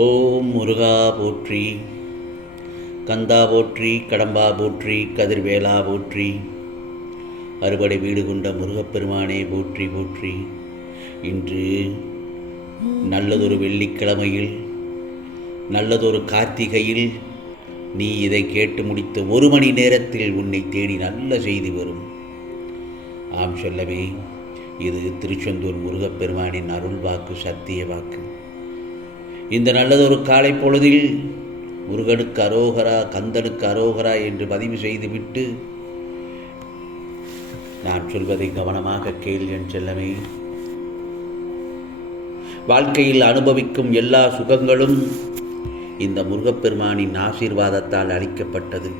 ஓம் முருகா போற்றி, கந்தா போற்றி, கடம்பா போற்றி, கதிர்வேலா போற்றி, அறுபடை வீடு கொண்ட முருகப்பெருமானே போற்றி போற்றி. இன்று நல்லதொரு வெள்ளிக்கிழமையில், நல்லதொரு கார்த்திகையில் நீ இதை கேட்டு முடித்த 1 மணி நேரத்தில் உன்னை தேடி நல்ல செய்தி வரும். ஆம் சொல்லவே, இது திருச்செந்தூர் முருகப்பெருமானின் அருள் வாக்கு, சத்திய வாக்கு. இந்த நல்லதொரு காலை பொழுதில் முருகனுக்கு அரோகரா, கந்தனுக்கு அரோகரா என்று பதிவு செய்துவிட்டு நான் சொல்வதை கவனமாக கேள் என் செல்லமே. வாழ்க்கையில் அனுபவிக்கும் எல்லா சுகங்களும் இந்த முருகப்பெருமானின் ஆசீர்வாதத்தால் அளிக்கப்பட்டது.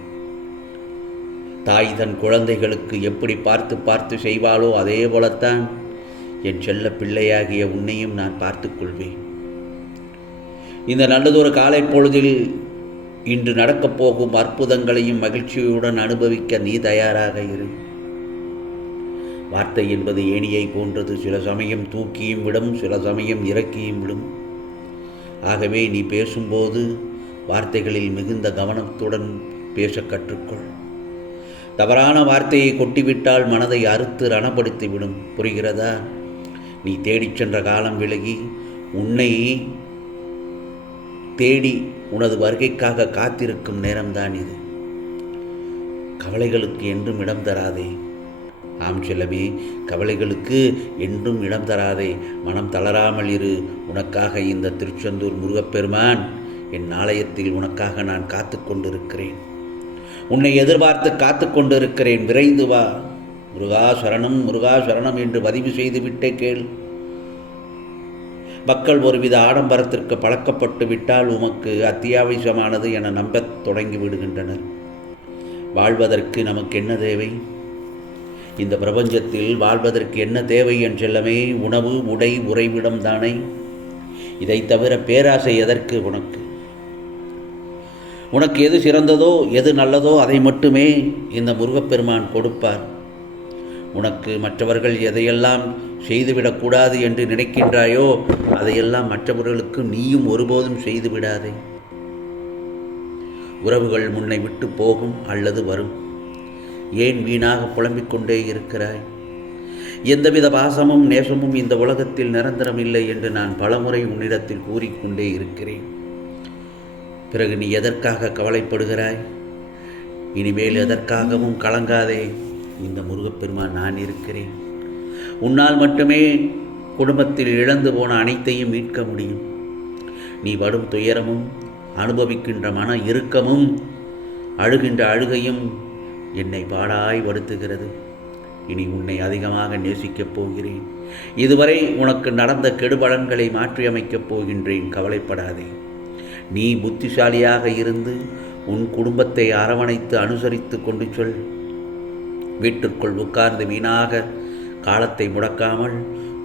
தாய் தன் குழந்தைகளுக்கு எப்படி பார்த்து பார்த்து செய்வாளோ அதே போலத்தான் என் செல்ல பிள்ளையாகிய உன்னையும் நான் பார்த்துக் கொள்வேன். இந்த நல்லதொரு காலை பொழுதில் இன்று நடக்கப் போகும் அற்புதங்களையும் மகிழ்ச்சியுடன் அனுபவிக்க நீ தயாராக இரு. வார்த்தை என்பது ஏணியை போன்றது. சில சமயம் தூக்கியும் விடும், சில சமயம் இறக்கியும் விடும். ஆகவே நீ பேசும்போது வார்த்தைகளில் மிகுந்த கவனத்துடன் பேச கற்றுக்கொள். தவறான வார்த்தையை கொட்டிவிட்டால் மனதை அறுத்து ரணப்படுத்திவிடும். புரிகிறதா? நீ தேடிச் சென்ற காலம் விலகி உன்னை தேடி உனது வருகைக்காக காத்திருக்கும் நேரம்தான் இது. கவலைகளுக்கு என்றும் இடம் தராதே. ஆம் செல்லமே, கவலைகளுக்கு என்றும் இடம் தராதே. மனம் தளராமல் இரு. உனக்காக இந்த திருச்செந்தூர் முருகப்பெருமான் என் ஆலயத்தில் உனக்காக நான் காத்து கொண்டிருக்கிறேன். உன்னை எதிர்பார்த்து காத்து கொண்டிருக்கிறேன். விரைந்து வா. முருகா சரணம், முருகா சரணம் என்று பதிவு செய்துவிட்டே கேள். மக்கள் ஒருவித ஆடம்பரத்திற்கு பழக்கப்பட்டு விட்டால் உமக்கு அத்தியாவசியமானது என நம்பத் தொடங்கி விடுகின்றனர். வாழ்வதற்கு நமக்கு என்ன தேவை? இந்த பிரபஞ்சத்தில் வாழ்வதற்கு என்ன தேவை என் செல்லமே? உணவு, உடை, உறைவிடம் தானே. இதை தவிர பேராசை எதற்கு உனக்கு? உனக்கு எது சிறந்ததோ, எது நல்லதோ அதை மட்டுமே இந்த முருகப்பெருமான் கொடுப்பார். உனக்கு மற்றவர்கள் எதையெல்லாம் செய்துவிடக்கூடாது என்று நினைக்கின்றாயோ அதையெல்லாம் மற்றவர்களுக்கு நீயும் ஒருபோதும் செய்துவிடாதே. உறவுகள் முன்னை விட்டு போகும் அல்லது வரும். ஏன் வீணாக புலம்பிக் கொண்டே இருக்கிறாய்? எந்தவித பாசமும் நேசமும் இந்த உலகத்தில் நிரந்தரம் இல்லை என்று நான் பலமுறை உன்னிடத்தில் கூறிக்கொண்டே இருக்கிறேன். பிறகு நீ எதற்காக கவலைப்படுகிறாய்? இனிமேல் எதற்காகவும் கலங்காதே. இந்த முருகப்பெருமான் நான் இருக்கிறேன். உன்னால் மட்டுமே குடும்பத்தில் இழந்து போன அனைத்தையும் மீட்க முடியும். நீ படும் துயரமும், அனுபவிக்கின்ற மன இறுக்கமும், அழுகின்ற அழுகையும் என்னை பாடாய் வருத்துகிறது. இனி உன்னை அதிகமாக நேசிக்கப் போகிறேன். இதுவரை உனக்கு நடந்த கெடுபலன்களை மாற்றியமைக்கப் போகின்றேன். கவலைப்படாதே. நீ புத்திசாலியாக இருந்து உன் குடும்பத்தை அரவணைத்து அனுசரித்து கொண்டு சொல். வீட்டிற்குள் உட்கார்ந்து வீணாக காலத்தை முடக்காமல்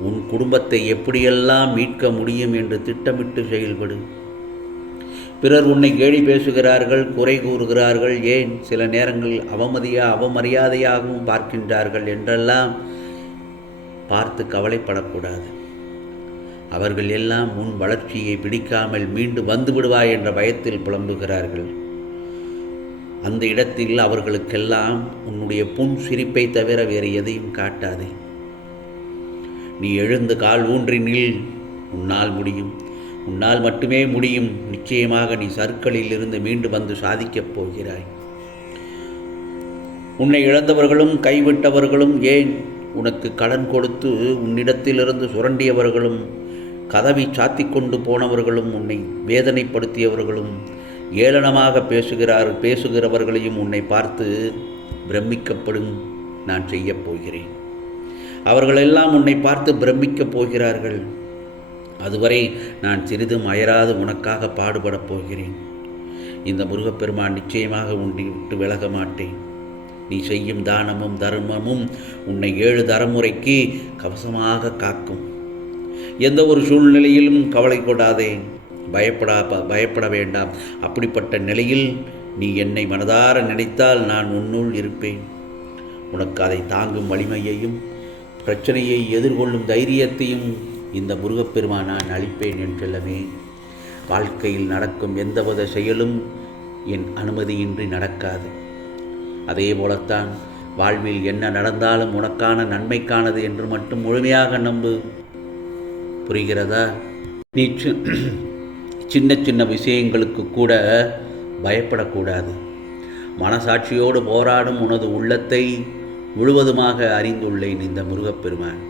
உன் குடும்பத்தை எப்படியெல்லாம் மீட்க முடியும் என்று திட்டமிட்டு செயல்படு. பிறர் உன்னை கேலி பேசுகிறார்கள், குறை கூறுகிறார்கள், ஏன் சில நேரங்களில் அவமரியாதையாகவும் பார்க்கின்றார்கள் என்றெல்லாம் பார்த்து கவலைப்படக்கூடாது. அவர்கள் எல்லாம் உன் வளர்ச்சியை பிடிக்காமல் மீண்டு வந்து விடுவாய் என்ற பயத்தில் புலம்புகிறார்கள். அந்த இடத்தில் அவர்களுக்கெல்லாம் உன்னுடைய புன் சிரிப்பை தவிர வேறு எதையும் காட்டாதே. நீ எழுந்து கால் ஊன்றி நில். உன்னால் முடியும். உன்னால் மட்டுமே முடியும். நிச்சயமாக நீ சறுக்களில் இருந்து மீண்டு வந்து சாதிக்கப் போகிறாய். உன்னை இழந்தவர்களும் கைவிட்டவர்களும், ஏன் உனக்கு கடன் கொடுத்து உன்னிடத்திலிருந்து சுரண்டியவர்களும், கதவை சாத்தி கொண்டு போனவர்களும், உன்னை வேதனைப்படுத்தியவர்களும், ஏளனமாக பேசுகிறவர்களையும் உன்னை பார்த்து பிரமிக்கப்படும் நான் செய்யப் போகிறேன். அவர்களெல்லாம் உன்னை பார்த்து பிரமிக்கப் போகிறார்கள். அதுவரை நான் சிறிதும் அயராது உனக்காக பாடுபடப் போகிறேன். இந்த முருகப்பெருமான் நிச்சயமாக உன்னை விட்டு விலக மாட்டேன். நீ செய்யும் தானமும் தர்மமும் உன்னை 7 தலைமுறைக்கு கவசமாக காக்கும். எந்த ஒரு சூழ்நிலையிலும் கவலை கொடாதே. பயப்பட வேண்டாம். அப்படிப்பட்ட நிலையில் நீ என்னை மனதார நினைத்தால் நான் உன்னுள் இருப்பேன். உனக்கு அதை தாங்கும் வலிமையையும் பிரச்சனையை எதிர்கொள்ளும் தைரியத்தையும் இந்த முருகப்பெருமான் நான் அளிப்பேன் என்றெல்லாமே. வாழ்க்கையில் நடக்கும் எந்தவித செயலும் என் அனுமதியின்றி நடக்காது. அதே போலத்தான் வாழ்வில் என்ன நடந்தாலும் உனக்கான நன்மைக்கானது என்று மட்டும் முழுமையாக நம்பு. புரிகிறதா? நீ சின்ன சின்ன விஷயங்களுக்கு கூட பயப்படக்கூடாது. மனசாட்சியோடு போராடும் உனது உள்ளத்தை முழுவதுமாக அறிந்துள்ளேன் இந்த முருகப்பெருமான்.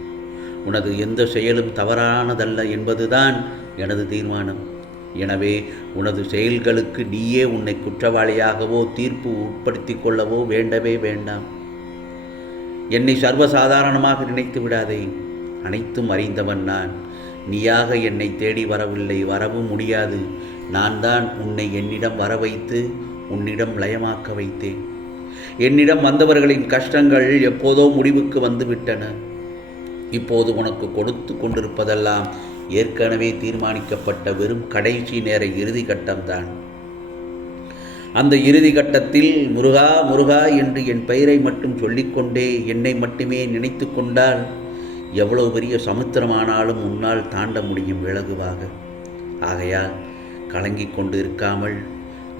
உனது எந்த செயலும் தவறானதல்ல என்பதுதான் எனது தீர்மானம். எனவே உனது செயல்களுக்கு நீயே உன்னை குற்றவாளியாகவோ தீர்ப்பு உட்படுத்தி கொள்ளவோ வேண்டவே வேண்டாம். என்னை சர்வசாதாரணமாக நினைத்து விடாதே. அனைத்தும் அறிந்தவன் நான். நீயாக என்னை தேடி வரவில்லை, வரவும் முடியாது. நான் தான் உன்னை என்னிடம் வர வைத்து உன்னிடம் லயமாக்க வைத்தேன். என்னிடம் வந்தவர்களின் கஷ்டங்கள் எப்போதோ முடிவுக்கு வந்துவிட்டன. இப்போது உனக்கு கொடுத்து கொண்டிருப்பதெல்லாம் ஏற்கனவே தீர்மானிக்கப்பட்ட வெறும் கடைசி நேர இறுதி கட்டம்தான். அந்த இறுதி கட்டத்தில் முருகா முருகா என்று என் பெயரை மட்டும் சொல்லிக்கொண்டே என்னை மட்டுமே நினைத்து கொண்டால் எவ்வளவு பெரிய சமுத்திரமானாலும் உன்னால் தாண்ட முடியும் இலகுவாக. ஆகையால் கலங்கிக் கொண்டு இருக்காமல்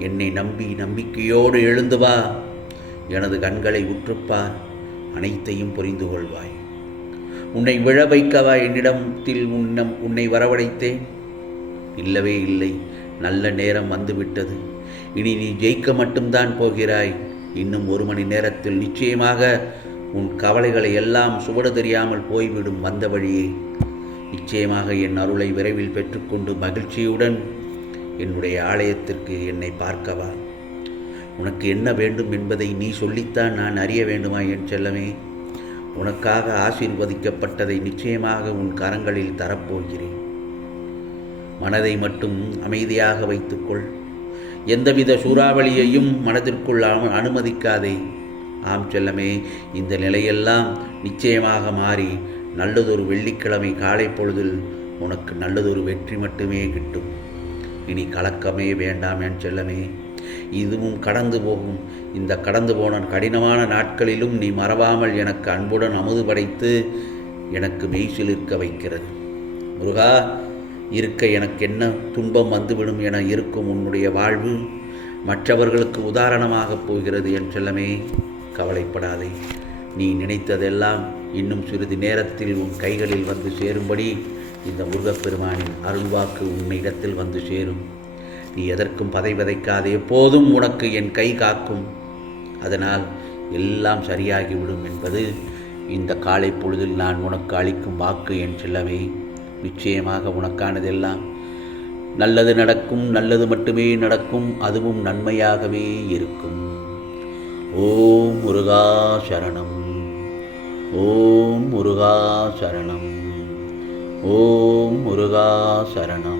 என்னை நம்பி நம்பிக்கையோடு எழுந்து வா. எனது கண்களை உற்றுப்பார், அனைத்தையும் புரிந்து கொள்வாய். உன்னை விழ வைக்கவா என்னிடத்தில் உன்னை வரவழைத்தேன்? இல்லவே இல்லை. நல்ல நேரம் வந்துவிட்டது. இனி நீ ஜெயிக்க மட்டும்தான் போகிறாய். இன்னும் 1 மணி நேரத்தில் நிச்சயமாக உன் கவலைகளை எல்லாம் சுவடு தெரியாமல் போய்விடும். வந்த வழியே நிச்சயமாக என் அருளை விரைவில் பெற்றுக்கொண்டு மகிழ்ச்சியுடன் என்னுடைய ஆலயத்திற்கு என்னை பார்க்கவா. உனக்கு என்ன வேண்டும் என்பதை நீ சொல்லித்தான் நான் அறிய வேண்டுமா என் செல்லமே? உனக்காக ஆசீர்வதிக்கப்பட்டதை நிச்சயமாக உன் கரங்களில் தரப்போகிறேன். மனதை மட்டும் அமைதியாக வைத்துக்கொள். எந்தவித சூறாவளியையும் மனதிற்குள் அனுமதிக்காதே. ஆம் செல்லமே, இந்த நிலையெல்லாம் நிச்சயமாக மாறி நல்லதொரு வெள்ளிக்கிழமை காலை பொழுதில் உனக்கு நல்லதொரு வெற்றி மட்டுமே கிட்டும். இனி கலக்கமே வேண்டாம் என் செல்லமே. இதுவும் கடந்து போகும். இந்த கடந்து போன கடினமான நாட்களிலும் நீ மறவாமல் எனக்கு அன்புடன் அமுது படைத்து எனக்கு மெய்சிலிருக்க வைக்கிறது. முருகா, இருக்க எனக்கு என்ன துன்பம் வந்துவிடும் என இருக்கும் உன்னுடைய வாழ்வு மற்றவர்களுக்கு உதாரணமாகப் போகிறது என் செல்லமே. கவலைப்படாதே. நீ நினைத்ததெல்லாம் இன்னும் சிறிது நேரத்தில் உன் கைகளில் வந்து சேரும்படி இந்த முருகப்பெருமானின் அருள்வாக்கு உன்னிடத்தில் வந்து சேரும். நீ எதற்கும் பதை விதைக்காதே. எப்போதும் உனக்கு என் கை காக்கும். அதனால் எல்லாம் சரியாகிவிடும் என்பது இந்த காலை பொழுதில் நான் உனக்கு அளிக்கும் வாக்கு என் செல்லமே. நிச்சயமாக உனக்கானதெல்லாம் நல்லது நடக்கும். நல்லது மட்டுமே நடக்கும். அதுவும் நன்மையாகவே இருக்கும். ஓம் முருகா சரணம். ஓம் முருகா சரணம். ஓம் முருகா சரணம்.